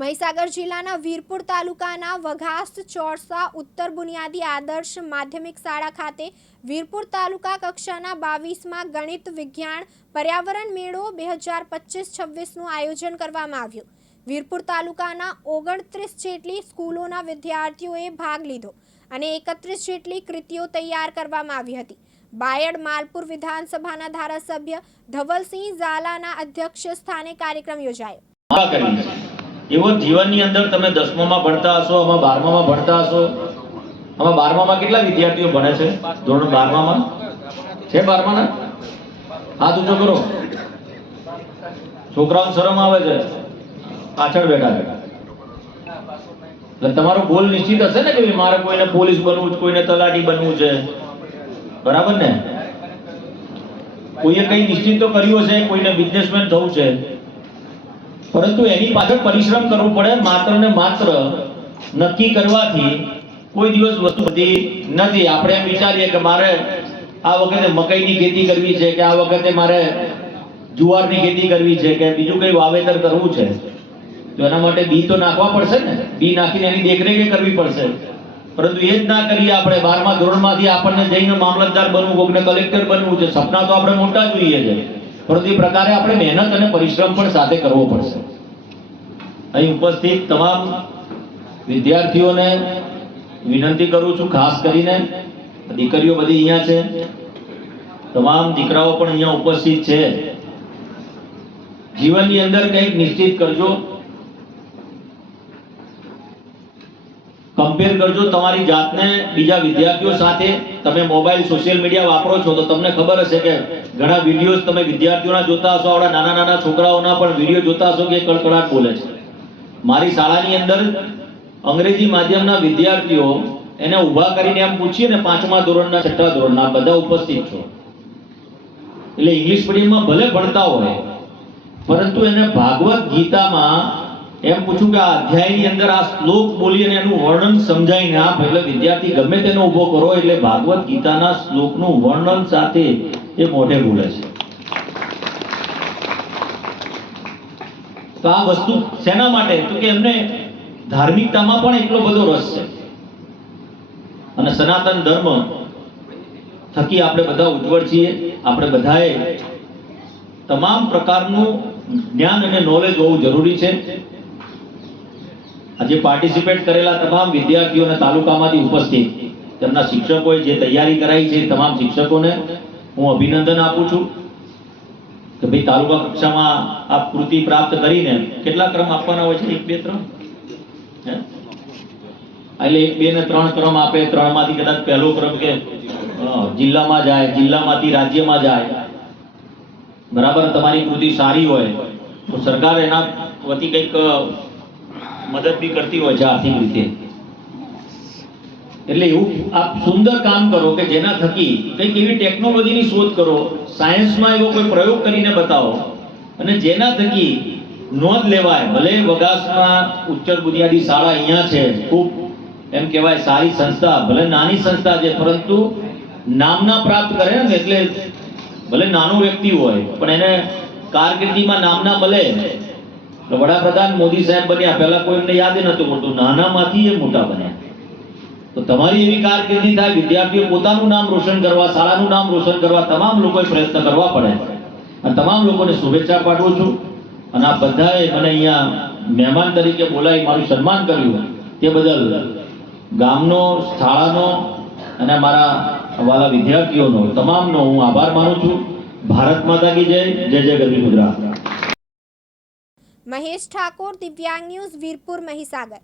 મહીસાગર જિલ્લાના વીરપુર તાલુકાના વઘાસ, ચોરસા, ઉત્તર બુનિયાદી આદર્શ માધ્યમિક શાળા ખાતે વીરપુર તાલુકા કક્ષાના બાવીસમાં ગણિત વિજ્ઞાન પર્યાવરણ મેળો બે હજાર પચીસ છવ્વીસનું આયોજન કરવામાં આવ્યું. વીરપુર તાલુકાના ઓગણત્રીસ જેટલી સ્કૂલોના વિદ્યાર્થીઓએ ભાગ લીધો અને એકત્રીસ જેટલી કૃતિઓ તૈયાર કરવામાં આવી હતી. બાયડ માલપુર વિધાનસભાના ધારાસભ્ય ધવલસિંહ ઝાલાના અધ્યક્ષ સ્થાને કાર્યક્રમ યોજાયો. એવો જીવનની અંદર તમે દસમામાં ભણતા હશો, આમાં બારમામાં ભણતા હશો. આમાં બારમામાં કેટલા વિદ્યાર્થીઓ ભણે છે? ધોરણ બારમામાં? છે બારમાના? હાથ ઊંચો કરો. છોકરાઓને શરમ આવે છે. પાછળ બેઠા છે. એટલે તમારો ગોલ નિશ્ચિત હશે ને કે મારે કોઈને પોલીસ બનવું છે, કોઈને તલાટી બનવું છે? બરાબર ને? કોઈએ કઈ નિશ્ચિત તો કર્યું હશે, કોઈને બિઝનેસમેન થવું છે. પરંતુ એની પાછળ પરિશ્રમ કરવું પડે માત્ર ને માત્ર નક્કી કરવાથી કોઈ દિવસ વસ્તુ બધી નથી. આપણે એમ વિચારીએ કે મારે આ વખતે મકાઈની ખેતી કરવી છે કે આ વખતે મારે જુવારની ખેતી કરવી છે કે બીજું કઈ વાવેતર કરવું છે, તો એના માટે બી તો નાખવા પડશે ને? બી નાખીને એની દેખરેખ કરવી પડશે. પરંતુ એ જ ના કરીએ આપણે. બારમા ધોરણમાંથી આપણને જઈને મામલતદાર બનવું કોઈને કલેક્ટર બનવું છે. સપના તો આપણે મોટા જોઈએ છે. પરંતુ એ પ્રકારે આપણે મહેનત અને પરિશ્રમ પણ સાથે કરવો પડશે. અહીં ઉપસ્થિત તમામ વિદ્યાર્થીઓને વિનંતી કરું છું, ખાસ કરીને દીકરીઓ બધી અહીંયા છે. તમામ દીકરાઓ પણ અહીંયા ઉપસ્થિત છે. જીવનની અંદર કંઈક નિશ્ચિત કરજો. કમ્પેર કરજો તમારી જાતને બીજા વિદ્યાર્થીઓ સાથે. તમે મોબાઈલ સોશિયલ મીડિયા વાપરો છો તો તમને ખબર હશે કે ઘણા વિડીયોઝ તમે વિદ્યાર્થીઓના જોતા હશો, આવડા નાના નાના છોકરાઓના પણ વીડિયો જોતા હશો કે કડકડાટ બોલે છે. મારી શાળાની અંદર અંગ્રેજી માધ્યમના વિદ્યાર્થીઓ એને ઊભા કરીને એમ પૂછીએ ને પાંચમા ધોરણના, છઠ્ઠા ધોરણના બધા ઉપસ્થિત છો. એટલે ઇંગ્લિશ મીડિયમમાં ભલે ભણતા હોય, પરંતુ એને ભાગવત ગીતામાં એમ પૂછું કે આ અધ્યાયની અંદર આ શ્લોક બોલી અને એનું વર્ણન સમજાઈને આપ એટલે વિદ્યાર્થી ગમે તેનો ઊભો કરો એટલે ભાગવત ગીતાના શ્લોકનું વર્ણન સાથે એ મોઢે બોલે છે. તો આ વસ્તુ શેના માટે? તો કે એમને ધાર્મિકતામાં પણ એટલો બધો રસ છે. અને સનાતન ધર્મ થકી આપણે બધા ઉજ્જવળ છીએ, આપણે બધાએ તમામ પ્રકારનું જ્ઞાન અને નોલેજ હોવું જરૂરી છે. આજે પાર્ટિસિપેટ કરેલા તમામ વિદ્યાર્થીઓને તાલુકામાંથી ઉપસ્થિત. તેમના શિક્ષકોએ જે તૈયારી કરાવી છે તમામ શિક્ષકોને હું અભિનંદન આપું છું કે ભાઈ તાલુકા કક્ષામાં આ કૃતિ પ્રાપ્ત કરીને કેટલા ક્રમ આપવાના હોય છે? એક, બે, ત્રણ? એટલે એક, બે ને ત્રણ ક્રમ આપે, ત્રણમાંથી કદાચ પહેલો ક્રમ કે જિલ્લામાં જાય, જિલ્લામાંથી રાજ્યમાં જાય. બરાબર, તમારી કૃતિ સારી હોય, તો સરકાર એના વતી કંઈક મદદ બી કરતી હોય છે. આર્થિક રીતે. એટલે એવું આપ સુંદર કામ કરો કે જેના થકી કંઈક એવી ટેકનોલોજીની શોધ કરો, સાયન્સમાં એવો કોઈ પ્રયોગ કરીને બતાવો અને જેના થકી નોંધ લેવાય. ભલે વગાસમાં ઉચ્ચર બુનિયાદી શાળા અહીંયા છે, ખૂબ એમ કહેવાય સારી સંસ્થા, ભલે નાની સંસ્થા છે, પરંતુ નામના પ્રાપ્ત કરે ને એટલે ભલે નાનો વ્યક્તિ હોય, પણ એને કારકિર્દીમાં નામના તો વડાપ્રધાન મોદી સાહેબ બન્યા. પહેલા કોઈ એમને યાદ નતું પડતું. નાનામાંથી એ મોટા બન્યા. તો તમારી એવી કારકિર્દી થાય, વિદ્યાર્થીઓ પોતાનું નામ રોશન કરવા, શાળાનું નામ રોશન કરવા, તમામ લોકોએ પ્રયત્ન કરવા પડે. અને તમામ લોકોને શુભેચ્છા પાઠવું છું. અને આ બધાએ મને અહીંયા મહેમાન તરીકે બોલાવી મારું સન્માન કર્યું. તે બદલ ગામનો, શાળાનો અને મારા વાલા વિદ્યાર્થીઓનો તમામનો હું આભાર માનું છું. ભારત માતા કી જય જય જય ગરવી ગુજરાત. મહેશ ઠાકોર દિવ્યાંગ ન્યૂઝ વીરપુર મહીસાગર.